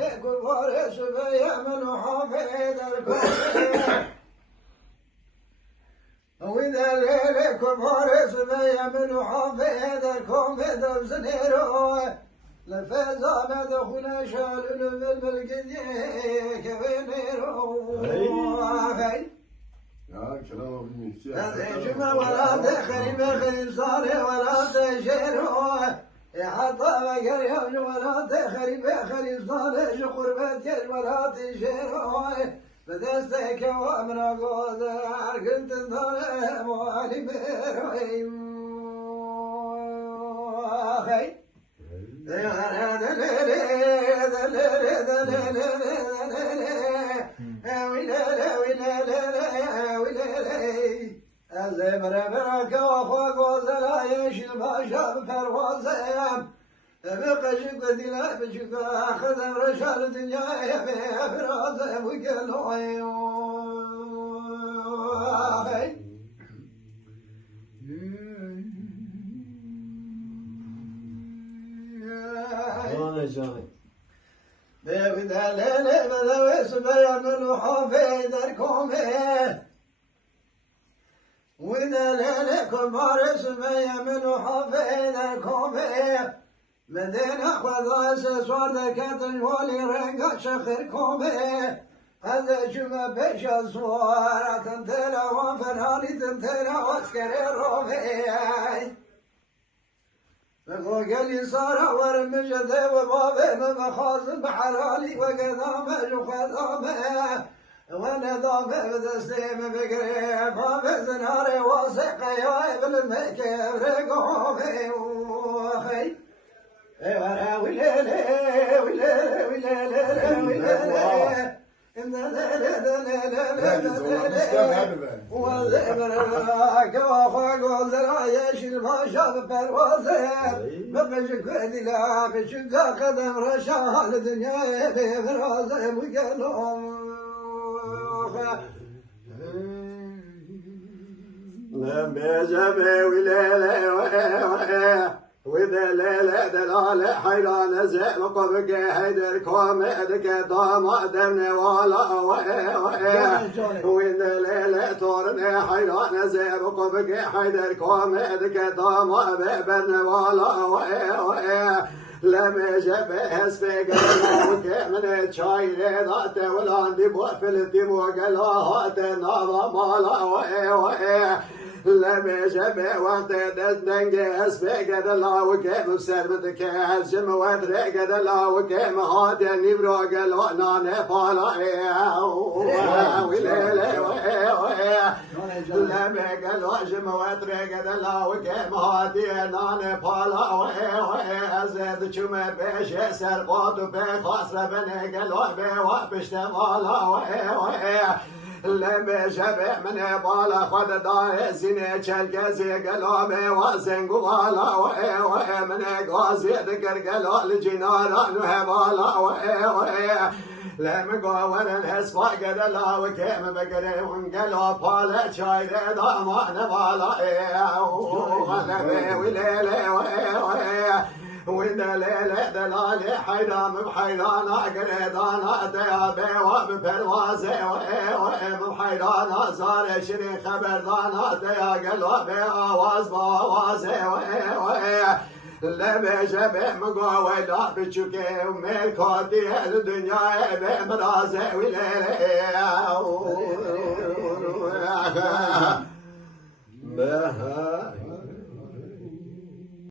لك وفارس بيمن وحافظ الكون وإذا ليلك وفارس بيمن وحافظ الكون بدب زنيرو لفزا مدخنا شالون بالبلقديك وينيرو يا كلام بالمشي هذا جمع ولا تخري بخري صاري ولا تشيرو يا حطا بقريون ولا تخري بخري صالح قربتك ولا تشيرو بدستك وامر قود عرقلت الظلم والي برويم اخي زمر برك وفوق وزلايش الباشا بفروازهم بقشق ودلا بشق اخذ رشال الدنيا بفرازهم وقالوا اخي بيبدا ليلي بدويس بيعمل حافظ الكومي وإذا ليلكم بارس بيعمل حافظ الكومي مدينة خذاس صار ذكات الولي رنقا شخر كومي هذا جمع بيش الصوارة تنتلا وفراني تنتلا واسكري رومي وقال صار ورمج ذي وبابي بمخازن بحرالي وقدامه وخدامه ونظامه بتسليم بقريب وبزناري واثقي وابن المكيب رقومي وخي ولا وليلي وليلي وليلي وليلي وذبرك وخاق وزرايش الباشا بفروازهم بقشك ودلا بشق قدم رشال الدنيا بفرازهم وقالهم لم يجبي وليلي وإذا ليلة دلالة حيران زين وقفك هيدر كومدك ضامع دمني ولا وإذا ليلة تورني حيران زين وقفك هيدر كومدك ضامع ببرني ولا لم يجبه اسفق وك من الشايل ذات والعندي بوفلتي وقلاهات النظام ولا لم يجبه وقت دنق اسفق دلا وكيم بسرمتك الجم ودرق دلا وكيم هاد النبرو قالوا نانا فالا لم قالوا جم ودرق دلا وكيم هادي نانا فالا زاد شم بيش سرقات بخاص بني قالوا بوابش تمالا لم يشبه من بالا خد داي سنة شلقزي قلومي وزن قوالا من قوزي ذكر قلو الجناران وهبالا لم قوان الاسفاق دلا وكيم بقري ونقلو بالا شايد ضامان بالا وليلي وإذا ليلة دلالي حيران بحيران قريدان ديابي وبفروازي بحيران صار شري خبردان ديا قلبي آواز بوازي لم يشبه مقوي لا بشكي وملكوتي الدنيا بمرازي وليلي